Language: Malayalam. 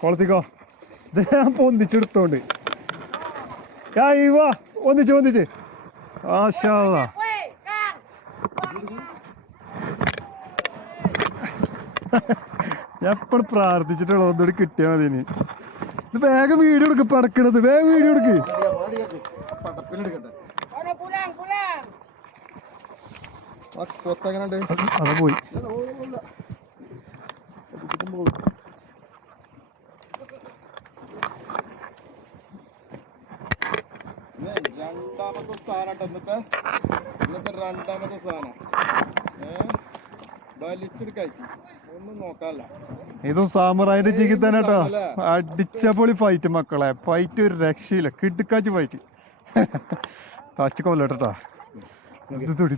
കൊളത്തിക്കോ ഞാൻ പൊന്തിച്ചെടുത്തോണ്ട് വാ ഒന്നിച്ച് ആശാ എപ്പോഴും പ്രാർത്ഥിച്ചിട്ടുള്ള ഒന്നുകൂടി കിട്ടിയാൽ മതി ഇനി ഇത് വേഗം വീഡിയോ എടുക്ക് പടക്കണത് വേഗം വീഡിയോ എടുക്ക് അത് പോയി രണ്ടാമത്തെ സ്ഥാനം ഇന്നത്തെ രണ്ടാമത്തെ സ്ഥാനം വലിച്ചെടുക്കായി ഒന്നും നോക്കാല്ല ഇതും സാമുറായിന്റെ ചിക്കി തന്നെ കേട്ടോ അടിച്ചപൊളി ഫൈറ്റ് മക്കളെ ഫൈറ്റ് ഒരു രക്ഷയില്ല കിടുക്കാച്ച് ഫൈറ്റ് തച്ചു കൊല്ലട്ടോ ഇത് തുടി